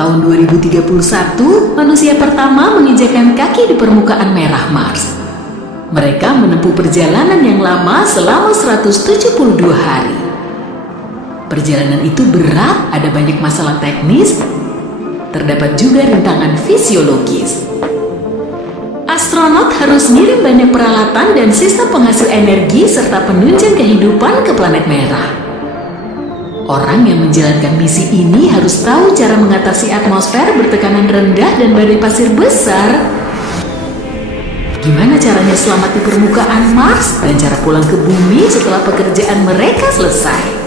Tahun 2031, manusia pertama menginjakan kaki di permukaan merah Mars. Mereka menempuh perjalanan yang lama selama 172 hari. Perjalanan itu berat, ada banyak masalah teknis, terdapat juga rintangan fisiologis. Astronot harus ngirim banyak peralatan dan sistem penghasil energi serta penunjang kehidupan ke planet merah. Orang yang menjalankan misi ini harus tahu cara mengatasi atmosfer bertekanan rendah dan badai pasir besar. Gimana caranya selamat di permukaan Mars dan cara pulang ke bumi setelah pekerjaan mereka selesai.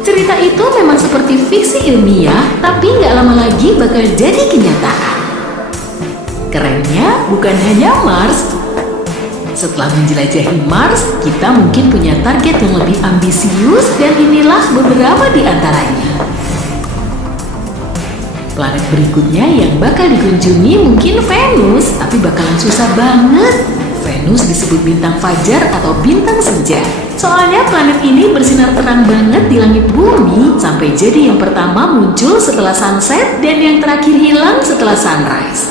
Cerita itu memang seperti fiksi ilmiah, tapi nggak lama lagi bakal jadi kenyataan. Kerennya bukan hanya Mars. Setelah menjelajahi Mars, kita mungkin punya target yang lebih ambisius dan inilah beberapa di antaranya. Planet berikutnya yang bakal dikunjungi mungkin Venus, tapi bakalan susah banget. Venus disebut bintang fajar atau bintang senja. Soalnya planet ini bersinar terang banget di langit bumi sampai jadi yang pertama muncul setelah sunset dan yang terakhir hilang setelah sunrise.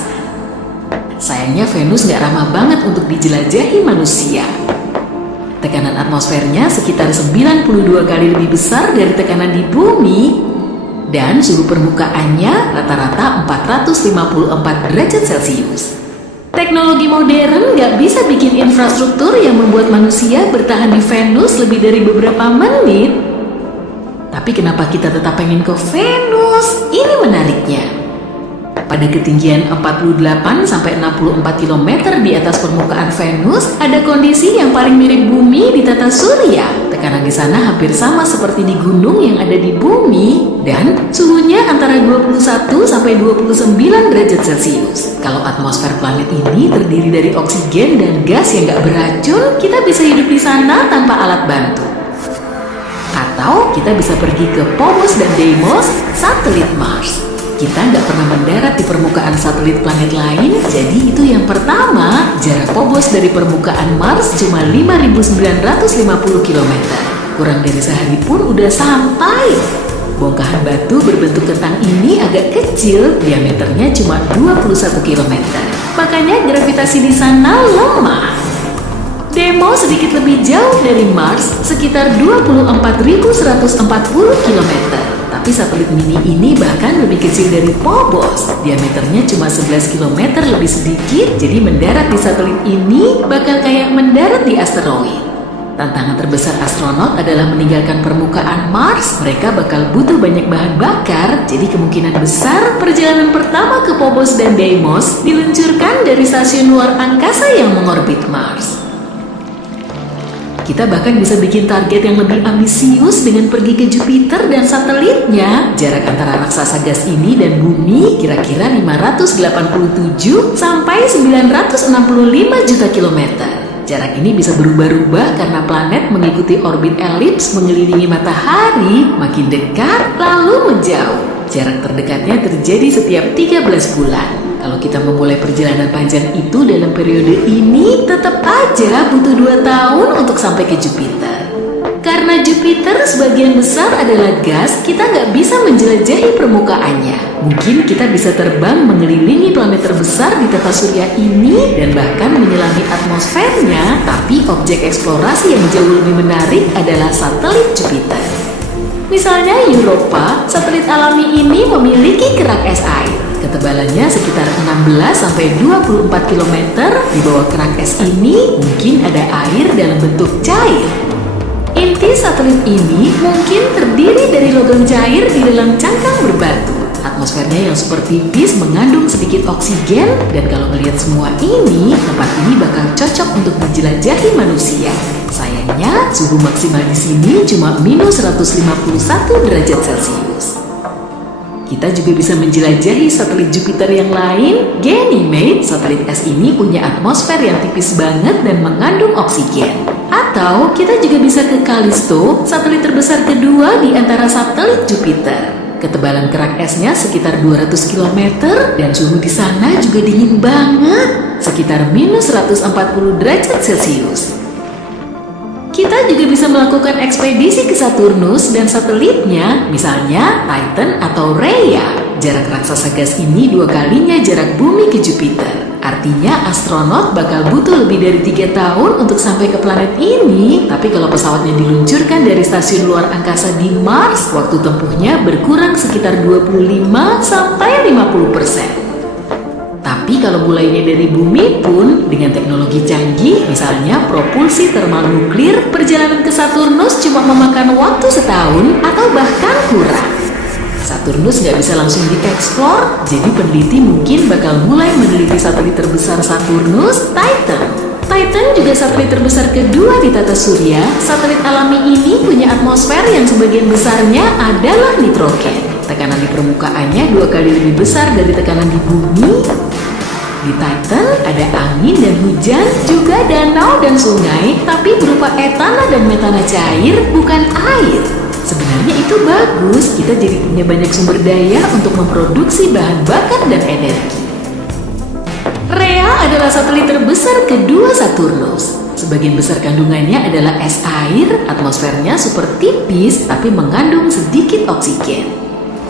Sayangnya Venus nggak ramah banget untuk dijelajahi manusia. Tekanan atmosfernya sekitar 92 kali lebih besar dari tekanan di bumi dan suhu permukaannya rata-rata 454 derajat Celcius. Teknologi modern nggak bisa bikin infrastruktur yang membuat manusia bertahan di Venus lebih dari beberapa menit. Tapi kenapa kita tetap pengen ke Venus? Ini menariknya. Pada ketinggian 48-64 km di atas permukaan Venus, ada kondisi yang paling mirip bumi di tata surya. Tekanan di sana hampir sama seperti di gunung yang ada di bumi, dan suhunya antara 21-29 derajat Celcius. Kalau atmosfer planet ini terdiri dari oksigen dan gas yang gak beracun, kita bisa hidup di sana tanpa alat bantu. Atau kita bisa pergi ke Phobos dan Deimos, satelit Mars. Kita nggak pernah mendarat di permukaan satelit planet lain, jadi itu yang pertama. Jarak Phobos dari permukaan Mars cuma 5.950 km. Kurang dari sehari pun udah sampai. Bongkahan batu berbentuk kentang ini agak kecil, diameternya cuma 21 km. Makanya gravitasi di sana lemah. Deimos sedikit lebih jauh dari Mars, sekitar 24.140 km. Tapi satelit mini ini bahkan lebih kecil dari Phobos. Diameternya cuma 11 km lebih sedikit, jadi mendarat di satelit ini bakal kayak mendarat di asteroid. Tantangan terbesar astronot adalah meninggalkan permukaan Mars. Mereka bakal butuh banyak bahan bakar, jadi kemungkinan besar perjalanan pertama ke Phobos dan Deimos diluncurkan dari stasiun luar angkasa yang mengorbit Mars. Kita bahkan bisa bikin target yang lebih ambisius dengan pergi ke Jupiter dan satelitnya. Jarak antara raksasa gas ini dan bumi kira-kira 587 sampai 965 juta kilometer. Jarak ini bisa berubah-ubah karena planet mengikuti orbit elips mengelilingi matahari, makin dekat lalu menjauh. Jarak terdekatnya terjadi setiap 13 bulan. Kalau kita memulai perjalanan panjang itu dalam periode ini, tetap aja butuh 2 tahun untuk sampai ke Jupiter. Karena Jupiter sebagian besar adalah gas, kita nggak bisa menjelajahi permukaannya. Mungkin kita bisa terbang mengelilingi planet terbesar di tata surya ini dan bahkan menyelami atmosfernya, tapi objek eksplorasi yang jauh lebih menarik adalah satelit Jupiter. Misalnya Europa, satelit alami ini memiliki kerak es air. Ketebalannya sekitar 16-24 km. Di bawah kerak es ini mungkin ada air dalam bentuk cair. Inti satelit ini mungkin terdiri dari logam cair di dalam cangkang berbatu. Atmosfernya yang super tipis mengandung sedikit oksigen, dan kalau melihat semua ini, tempat ini bakal cocok untuk dijelajahi manusia. Sayangnya, suhu maksimal di sini cuma minus 151 derajat Celcius. Kita juga bisa menjelajahi satelit Jupiter yang lain, Ganymede. Satelit es ini punya atmosfer yang tipis banget dan mengandung oksigen. Atau kita juga bisa ke Callisto, satelit terbesar kedua di antara satelit Jupiter. Ketebalan kerak esnya sekitar 200 km dan suhu di sana juga dingin banget, sekitar minus 140 derajat Celcius. Kita juga bisa melakukan ekspedisi ke Saturnus dan satelitnya, misalnya Titan atau Rhea. Jarak raksasa gas ini 2 kalinya jarak bumi ke Jupiter. Artinya astronot bakal butuh lebih dari 3 tahun untuk sampai ke planet ini. Tapi kalau pesawatnya diluncurkan dari stasiun luar angkasa di Mars, waktu tempuhnya berkurang sekitar 25–50%. Tapi kalau mulainya dari bumi pun, dengan teknologi canggih, misalnya propulsi termal nuklir, perjalanan ke Saturnus cuma memakan waktu setahun atau bahkan kurang. Saturnus nggak bisa langsung dieksplor, jadi peneliti mungkin bakal mulai meneliti satelit terbesar Saturnus, Titan. Titan juga satelit terbesar kedua di tata surya. Satelit alami ini punya atmosfer yang sebagian besarnya adalah nitrogen. Tekanan di permukaannya 2 kali lebih besar dari tekanan di bumi. Di Titan ada angin dan hujan, juga danau dan sungai, tapi berupa etana dan metana cair, bukan air. Sebenarnya itu bagus, kita jadi punya banyak sumber daya untuk memproduksi bahan bakar dan energi. Rhea adalah satelit terbesar kedua Saturnus. Sebagian besar kandungannya adalah es air, atmosfernya super tipis tapi mengandung sedikit oksigen.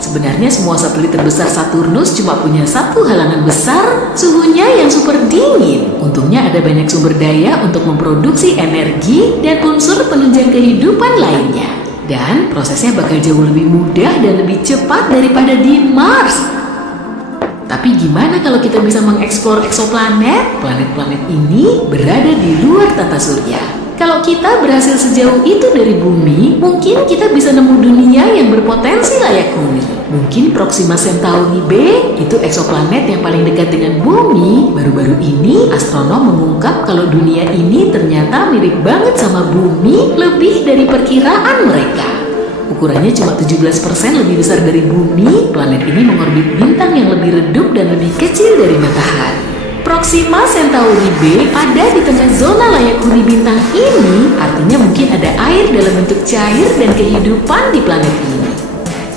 Sebenarnya semua satelit terbesar Saturnus cuma punya satu halangan besar, suhunya yang super dingin. Untungnya ada banyak sumber daya untuk memproduksi energi dan unsur penunjang kehidupan lainnya. Dan prosesnya bakal jauh lebih mudah dan lebih cepat daripada di Mars. Tapi gimana kalau kita bisa mengeksplor eksoplanet? Planet-planet ini berada di luar tata surya. Kalau kita berhasil sejauh itu dari bumi, mungkin kita bisa nemu dunia yang berpotensi layak huni. Mungkin Proxima Centauri b itu eksoplanet yang paling dekat dengan bumi. Baru-baru ini, astronom mengungkap kalau dunia ini ternyata mirip banget sama bumi, lebih dari perkiraan mereka. Ukurannya cuma 17% lebih besar dari bumi. Planet ini mengorbit bintang yang lebih redup dan lebih kecil dari matahari. Proxima Centauri b ada di tengah zona layak huni bintang ini, artinya mungkin ada air dalam bentuk cair dan kehidupan di planet ini.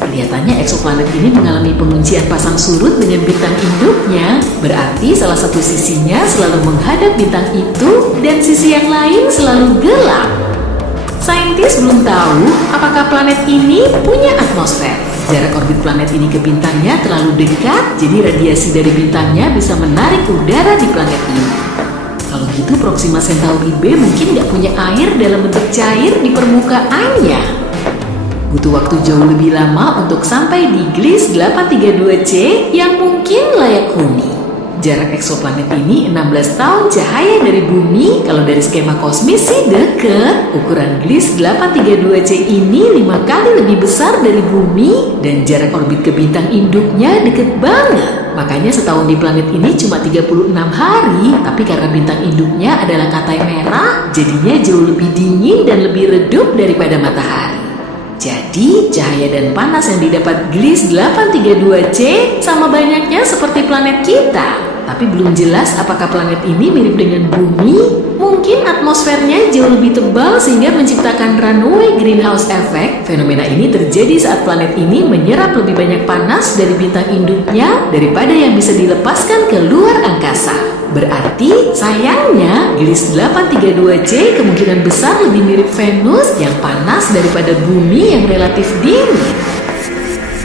Kelihatannya eksoplanet ini mengalami penguncian pasang surut dengan bintang induknya, berarti salah satu sisinya selalu menghadap bintang itu dan sisi yang lain selalu gelap. Saintis belum tahu apakah planet ini punya atmosfer. Jarak orbit planet ini ke bintangnya terlalu dekat, jadi radiasi dari bintangnya bisa menarik udara di planet ini. Kalau gitu Proxima Centauri b mungkin nggak punya air dalam bentuk cair di permukaannya. Butuh waktu jauh lebih lama untuk sampai di Gliese 832c yang mungkin layak huni. Jarak eksoplanet ini 16 tahun cahaya dari bumi. Kalau dari skema kosmis sih deket. Ukuran Gliese 832c ini 5 kali lebih besar dari bumi dan jarak orbit ke bintang induknya deket banget. Makanya setahun di planet ini cuma 36 hari, tapi karena bintang induknya adalah katai merah, jadinya jauh lebih dingin dan lebih redup daripada matahari. Jadi, cahaya dan panas yang didapat Gliese 832c sama banyaknya seperti planet kita. Tapi belum jelas apakah planet ini mirip dengan bumi. Mungkin atmosfernya jauh lebih tebal sehingga menciptakan runaway greenhouse effect. Fenomena ini terjadi saat planet ini menyerap lebih banyak panas dari bintang induknya daripada yang bisa dilepaskan ke luar angkasa. Berarti sayangnya Gliese 832c kemungkinan besar lebih mirip Venus yang panas daripada bumi yang relatif dingin.